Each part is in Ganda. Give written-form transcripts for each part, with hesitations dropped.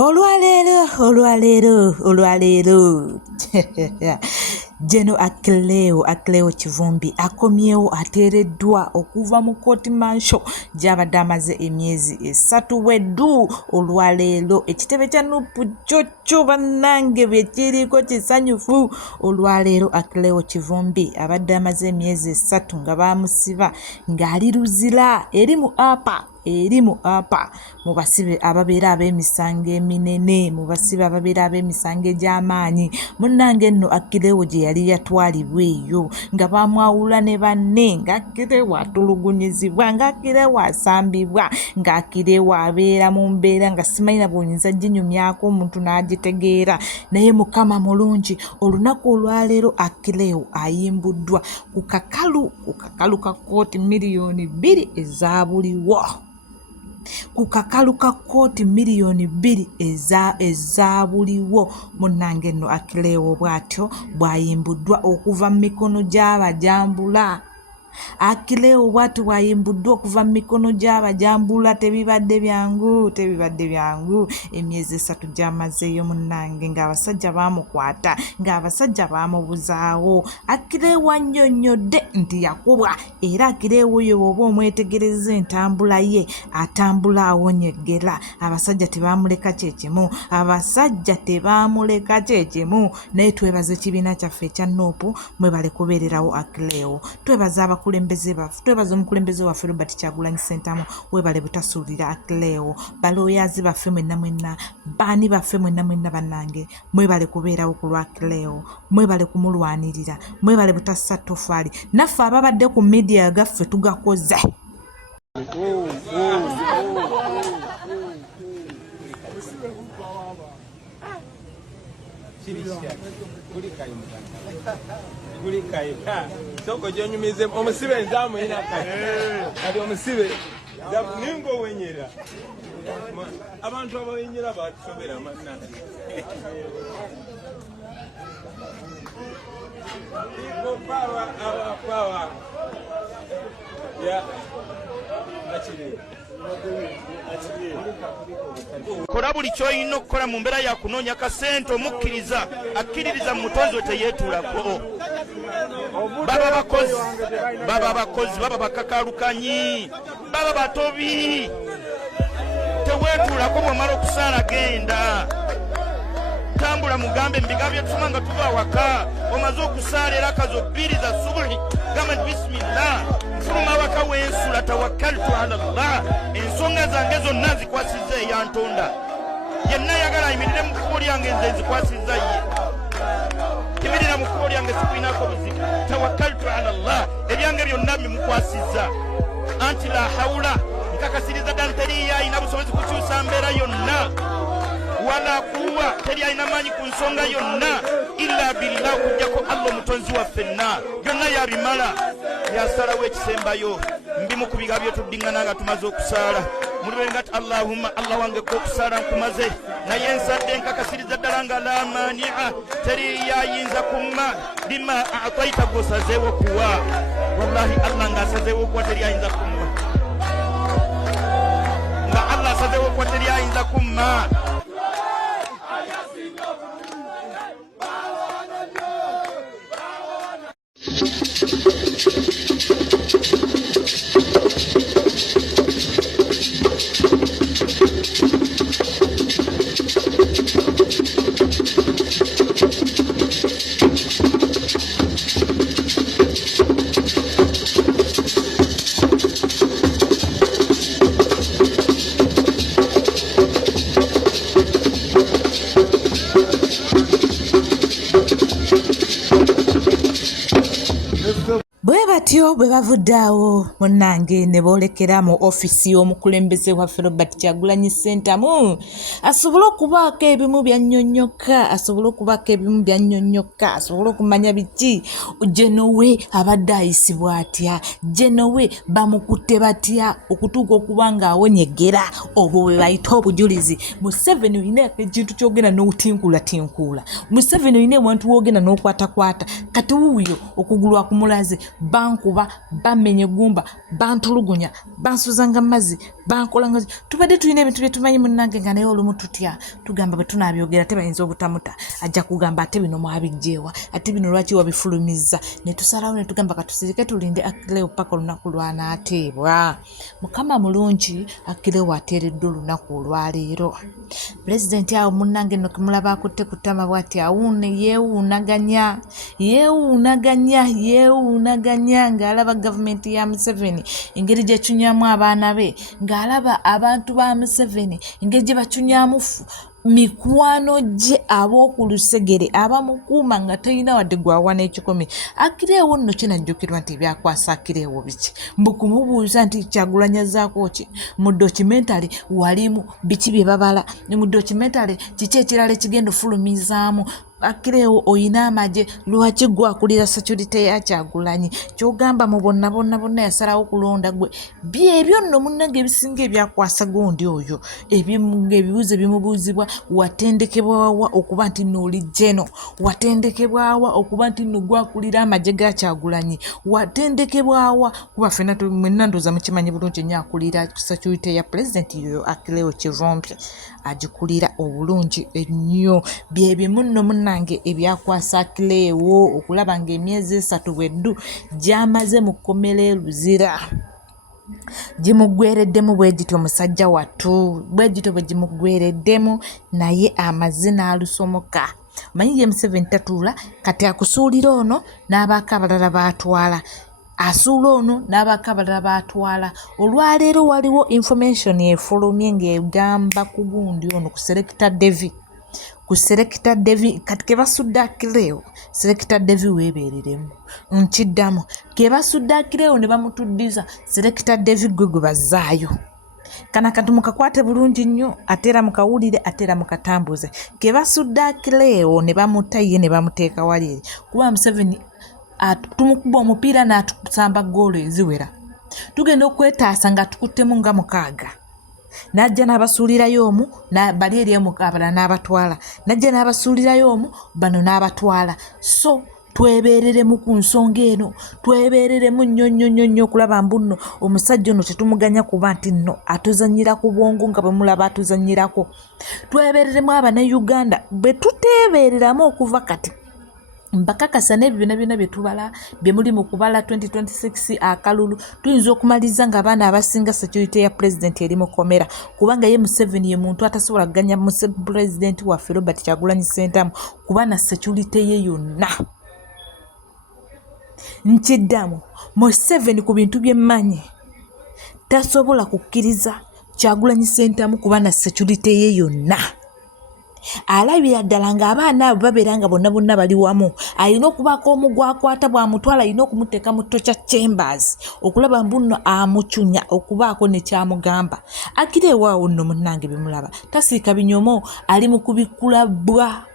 Olwaleero. Jeno Achileo Kivumbi akomyewo ateereddwa okuva mu kooti mansho gy'abadde amaze emyezi 3 weddu. Olwaleero ekitebe kya Nuupu Cocco bannange bye kiriko kisanyufu. Olwaleero Achileo Kivumbi abadde amaze emyezi 3 nga baamusiba ng'ali luzira eri mu apa mu basibe ababeera ab'emisango eminene, mu basibe ababeera ab'emisango egy'amaanyi. Munnange nno Achileo gye yali yatwalibwa eyo nga baamwawula ne banne, nga Achileo atulugunyizibwa, nga Achileo asambibwa, nga Achileo abeera mu mbeera nga simanyi na bw'oyinza ginyumyako omuntu n'agitegeera. Naye Mukama mulungi, olunaku olwaleero Achileo ayimbuddwa ku kakalu ka kooti miliyoni 2 ezaabuliwo. Ku kakalu ka kooti miliyoni 2 ezaabuliwo. Munnange nno Achileo bw'atyo bw'ayimbuddwa okuva mu mikono gy'abajambula. Achileo bw'atyo bw'ayimbuddwa okuva mu mikono gy'abajambula. Tebibadde byangu. Emyezi 3 gy'amazeeyo munnange ng'abasajja baamukwata, ng'abasajja baamubuzaawo. Achileo annyonnyodde nti yakubwa, era Achileo oyo bw'oba omwetegereza entambula ye atambula awonyeggera. Abasajja tebaamuleka kyekimu. Naye twebaze ekibiina kyaffe ekya Nuupu, mwebale kubeererawo Achileo. Twebaza abakulembeze baffe, twebaza omukulembeze waffe Robert Kyagulanyi Ssentamu, webale butasuulira Achileo. Balooyazi baffe mwenna, baani baffe mwenna bannange, mwebale kubeerawo ku lwa Achileo, mwebale kumulwanirira, mwebale butassa ttofaali. Naffe ababadde ku media gaffe tugakoze. Soko jonyumize omusibe nzamu ina kati omusibe ningo wenyera abantu abawenyera batusobera manna power ya Achileo kola buli ky'olina okukola mu mbeera ya kunoonya kasente omukkiriza akkiririza mu mutonzi we teyeetuulako. Baba bakozi baba bakakalukanyi baba batobi teweetuulako bw'omala okusaala genda tambula mugambe mbiga byetusoma nga tuva waka omaze okusaala era kazobbiriza subuhi gamba nti bisimillah nfuluma waka w'ensula tawakkaltu ala Allah ensonga zange zonna nzikwasizza eyantonda yenna yagala ayimirire mu kkubo lyange nze nzikwasizza ye timirira mu kkubo lyange sikwinako buzibu tawakkaltu ala Allah ebyange byonna bimukwasizza anti la hawula nkakasiriza ddala teriyo ayina busobozi kukyusa mbeera yonna wala kuwa teri ayina maanyi ku nsonga yonna illa billah okujjako Allah omutonzi waffenna byonna yabimala yasalawo ekisembayo mbimu ku biga byetuddingana nga tumaze okusaala mulibe ngati Allahumma Allah wange kokusaala nkumaze naye nsadde nkakasiriza ddala nga la maania teri yayinza kumma lima ataita gosazeewo kuwa wallahi Allah ng'asazeewo kuwa teri ayinza kumma nga Allah asazeewo kuwa teri ayinza kumma. Batyo bwe bavuddeawo munnange ne boolekera mu ofisi y'omukulembeze waffe Robert Kyagulanyi Ssentamu asobole okubaako ebimu byannyonnyoka, asobole okumanya biki Jenowe abadde ayisibwa atya, Jenowe bamukutte batya okutuuka okuba ng'awonyeggera. Obwo bwe bayita obujulizi. Museveni olina ekintu ky'ogenda n'otinkuula. Museveni olina ewantu w'ogenda n'okwatakwata. Kati wuuyo okugulwa ku mulaze bankuba bamenye gumba bantulugunya bansuzanga mazzi bankolanga tubadde tulina ebintu bye tumanyi munnange nga naye olumu tutya tugamba bwe tunaabyogera tebayinza obutamuta ajja kugamba ate bino mwabijjeewa ate bino lwaki wabifulumizza ne tusalawo ne tugamba katusirike tulinde Achileo paka olunaku lwanaateebwa. Mukama mulungi, Achileo ateereddwa olunaku olwaleero. Pulezidenti awo munnange nno kumulaba akutte ku ttama bw'ati yeewuunaganya ng'alaba gavumenti ya Museveni engeri gye cunyaamu abaana be, ng'alaba abantu ba Museveni engeri gye bacunyaamu mikwano gye ab'oku lusegere abamukuuma nga talina wadde gwawa n'ekikumi. Achileo nno kinajjukirwa nti ebyakwasa Achileo biki mbu kumubuuza nti Kyagulanyi azzaako ki mu documentary walimu biki bye babala mu documentary kiki ekirala ekigenda ofulumizaamu. Achileo oyina amagye lwaki gwakulira security ya Kyagulanyi kyogamba mu bonna yasalawo kulonda gwe byebyo nno munnange ebisinga ebyakwasa gundi oyo ebibuuzo ebimubuuzibwa watendekebwawa okuba nti nno oli jeno, watendekebwawa okuba nti nno gwakulira amagye ga Kyagulanyi, watendekebwawa kuba ffenna mwenna ndooza mukimanyi bulungi nnyo akulira security ya pulezidenti yoyo Achileo Kivumbi agikulira obulungi ennyo. Byebimu nno munnange ebyakwasa Achileo okulaba ng'emyezi 3 bweddu gy'amaze mu kkomera Luzira gimugwereddemu bwe gityo omusajja wattu bwe gityo bwe gimugwereddemu naye amazina alusomoka. Manyi ye Museveni tatuula kati akusuulira ono n'abaako abalala baatwala asuula ono n'abaako abalala baatwala. Olwaleero waliwo information efulumye ng'egamba ku gundi ono ku Selector Devi kati ke basudde Achileo Selector Devi weebereremu nkiddamu ke basudde Achileo ne bamutuddiza Selector Devi gwe bazaayo kana kantu mukakwate bulungi nnyo ateera mukawulire ateera mukatambuze ke basudde Achileo ne bamutta ye ne bamuteeka wali kuba Museveni tumukuba omupiira n'atusamba goolo eziwera tugenda okwetaasa nga tukuttemu nga 6 najja n'abasuulirayo omu bali eri abalala n'abatwala najja n'abasuulirayo omu bano n'abatwala. So twebereremu ku nsonga eno twebereremu nnyo okulaba mbuno omusajja ono tetumuganya kuba nti nno atuzanyira ku bwongo nga bwe mulaba atuzanyirako. Twebereremu Abannayuganda bwe tuteebereramu okuva kati mbakakasa n'ebyo byonna bye tubala bye muli mu kubala 2026 akalulu tuyinza okumaliza nga abaana abasinga security ya president eri mu komera kubanga ye Museveni ye muntu atasobola kuganya president waffe Robert Kyagulanyi Ssentamu kuba na security ye yonna. Nkiddamu Museveni ku bintu by'emmanyi tasobola kukkiriza Kyagulanyi Ssentamu kuba na security ye yonna. Alabira ddala ng'abaana abo babeera nga bonna bali wamu alina okubaako omu gw'akwata bw'amutwala alina okumuteeka mu torture chambers okulaba mbuno amucunya okubaako ne kyamugamba. Achileo awo nno munnange bimulaba tasiika binyomo ali mu kubikkula bwa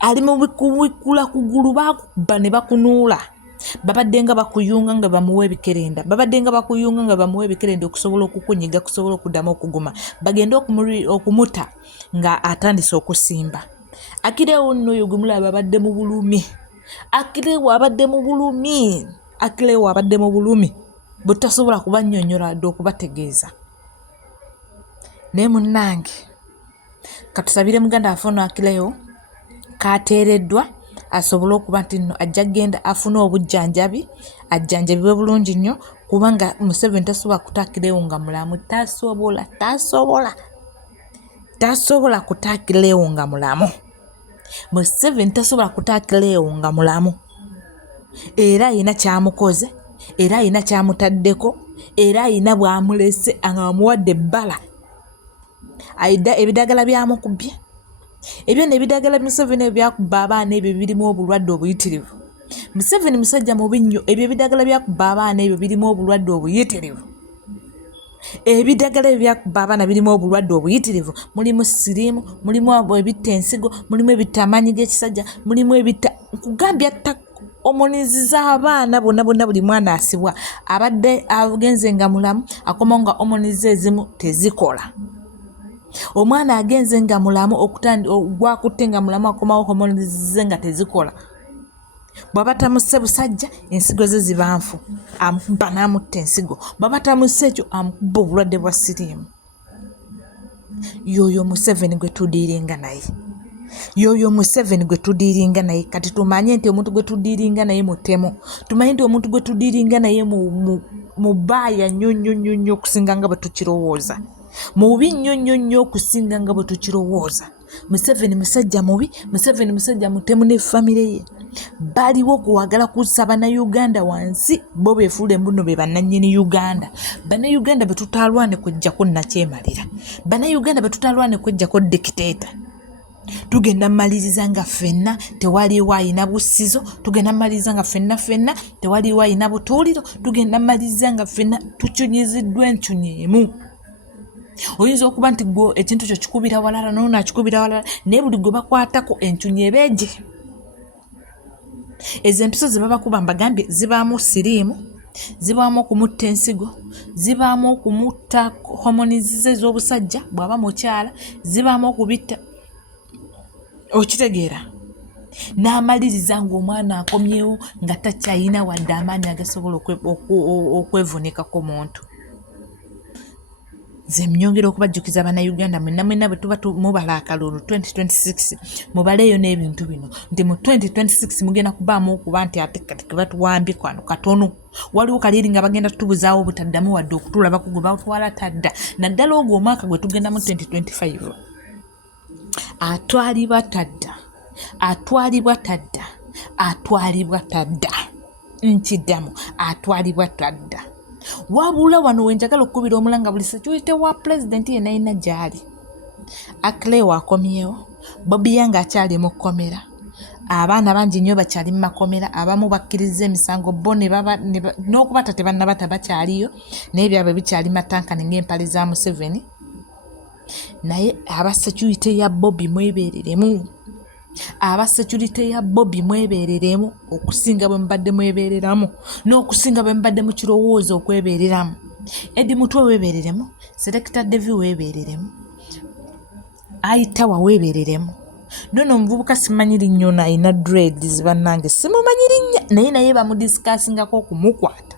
ali mu kubikkula kugulu bakuba ne bakunuula babadde nga bakuyunga nga bamuwa ebikerenda okusobola okukunyiga kusobola okuddamu okuguma bagenda okumuta nga atandise okusimba. Achileo nno oyo gwe mulaba abadde mu bulumi Achileo abadde mu bulumi butasobola kubannyonnyola dde okubategeeza. Naye munnange katusabire muganda afono Achileo kateereddwa asobole okuba nti nno ajja genda afune obujjanjabi ajjanjabibwe bulungi nnyo kubanga Museveni tasobola kuta Achileo nga mulamu tasobola kuta Achileo nga mulamu. Museveni tasobola kuta Achileo nga mulamu era ayina kyamukoze era ayina kyamutaddeko era ayina bw'amulese amuwadde ebbala ebidagala byamukubye ebyo n'ebidagala Museveni byakuba abaana ebyo birimu obulwadde obuyitirivu. Museveni musajja mubi nnyo ebyo ebidagala byakuba abaana ebyo birimu obulwadde obuyitirivu. Ebidagala byakuba abaana birimu obulwadde obuyitirivu mulimu siriimu mulimu ebitta ensigo mulimu ebitta amaanyi g'ekisajja mulimu ebitta nkugambya omoniziza abaana bonna buli mwana asibwa abadde agenze nga mulamu akomawo nga omoniza ezimu tezikola. Omwana agenze nga mulamu gwakutte nga mulamu akomawo homonizize nga tezikola. bw'aba tamusse busajja ensigo ze ziba nfu amukuba n'amutta ensigo, bw'aba tamusse ekyo amukuba obulwadde bwa siriimu. Yoyo Museveni gwe tudiiringa naye, yoyo Museveni gwe tudiiringa naye. Kati tumanye nti omuntu gwe tudiiringa naye mutemu, tumanye nti omuntu gwe tudiiringa naye mubaaya nnyo okusinga nga bwe tukirowooza, mubi nnyo okusinga nga bwe tukirowooza. Museveni musajja mubi, Museveni musajja mutemu ne famire ye. Baliwo kuwagala kussa bannayuganda wansi, bo beefuula embuno be bannannyini Uganda. Bannayuganda be tutaalwane kwejjako nakyemalira, bannayuganda be tutaalwane kwejjako dikiteeta. Tugenda mmaliriza nga ffenna tewaliwo ayina bussizo, tugenda mmaliriza nga ffenna tewaliwo ayina butuuliro, tugenda mmaliriza nga ffenna tucunyiziddwa encunyemu. Oyinza okuba nti gwe ekintu kyo kikubira walala n'ono akikubira walala, naye buli gwe bakwatako encuny ebeeje. Ezo empiso ze babakuba mbagambye zibaamu siriimu, zibaamu okumutta ensigo, zibaamu okumutta homonizi ze ez'obusajja bw'aba mukyala, zibaamu okubitta. Okitegeera? N'amaliriza ng'omwana akomyewo nga takyayina wadde amaanyi agasobola okwevunikako muntu. Nze mnyongera okubajjukiza bannayuganda mwenna bwe tuba mubala akalulu 2026 mubaleeyo n'ebintu bino nti mu 2026 mugenda kubaamu okuba nti ate kati ke batuwambye kwano katono. Waliwo kaleeri nga bagenda tutubuzaawo obutaddamu wadde okutulabako gwe batwala tadda. Naddala ogwo omwaka gwe tugenda mu 2025 atwalibwa tadda nkiddamu atwalibwa tadda. Wabula wano wenjagala okukubira omulanga buli security wa pulezidenti yenna yina gy'ali. Achileo akomyewo, Bobi Wine akyali mu kkomera, abaana bangi nnyo bakyali mu makomera, abamu bakkiriza emisango bo n'okubata tebannabata bakyaliyo, naye byabwe bikyali matankane ng'empale za Museveni. Naye aba security ya Bobi mwebeereremu, aba security ya Bobi mwebeereremu okusinga bwe mbadde mwebeereramu n'okusinga bwe mbadde mu kirowoozo okwebeereramu. Edi Mutwe weebeereremu, Selector Devi weebeereremu, Ayitawa weebeereremu. Nono omuvubuka simanyi linnyo ayina dreads bannange simumanyi linnya, naye bamudiscussingako okumukwata.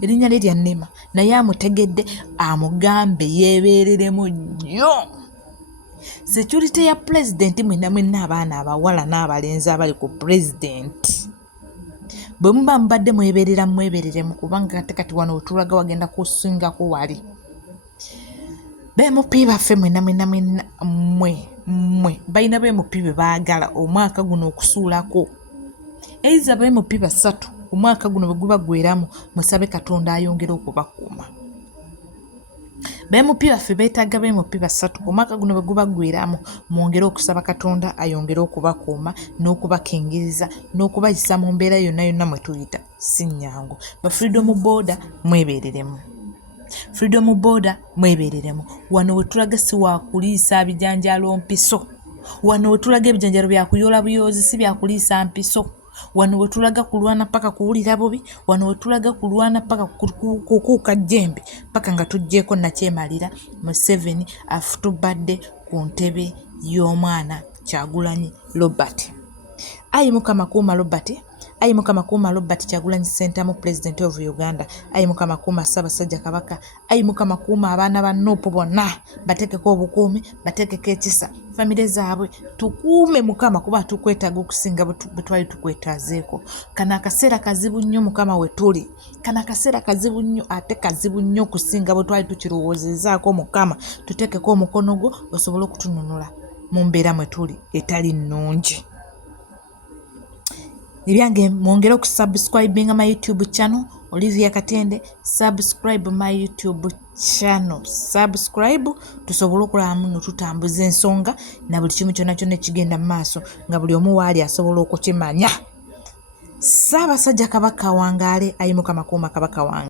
Erinnya lye lya Nema, naye amutegedde amugambe yeebeereremu nnyo. Security ya pulezidenti mwenna abaana abawala n'abalenzi abali ku pulezidenti bwe muba mubadde mwebeereremu kubanga kati wano wetulaga wagenda kusingako wali. BMP baffe mwenna mmwe balina BMP be baagala omwaka guno okusuulako. Eiza BMP basatu omwaka guno bwe guba gweramu musabe Katonda ayongere okubakuuma. BMP baffe beetaaga BMP basatu omwaka guno bwe guba gweramu mwongere okusaba Katonda ayongere okubakuuma n'okubakingiriza n'okubayisa mu mbeera yonna mwe tuyita si nnyangu. Ba Freedom Border mwebeereremu, Freedom Border mwebeereremu. Wano we tulaga si wakuliisa bijanjalo mpiso, wano we tulaga ebijanjalo bya kuyola buyoozi si bya kuliisa mpiso. Wano we tulaga kulwana paka kuwulira bubi, wano we tulaga kulwana paka kukuuka jjembe paka nga tuggyeko nakyemalira. Museveni afutubadde ku ntebe y'omwana Kyagulanyi Robert. Ayi Mukama kuuma Robert, ayi Mukama kuuma Robert Kyagulanyi Ssentamu President of Uganda, ayi Mukama kuuma Ssaabasajja Kabaka, ayi Mukama kuuma abaana ba Nuupu bonna, bateekeko obukuumi, bateekeko ekisa, famire zaabwe tukuume Mukama kuba tukwetaaga okusinga bwe twali tukwetaazeeko. Kano akaseera kazibu nnyo Mukama we tuli, kano akaseera kazibu nnyo ate kazibu nnyo okusinga bwe twali tukirowoozezaako Mukama. Tuteekeko omukono gwo osobole okutununula mu mbeera mwe tuli etali nnungi. Ebyange mwongere okusubscribinga my YouTube channel Olivia Katende. Subscribe my YouTube channel, subscribe tusobole okulaba muno tutambuza ensonga na buli kimu kyonna ekigenda mu maaso nga buli omu waali asobola okukimanya. Ssaabasajja Kabaka wangaale, ayi Mukama kuuma Kabaka wange.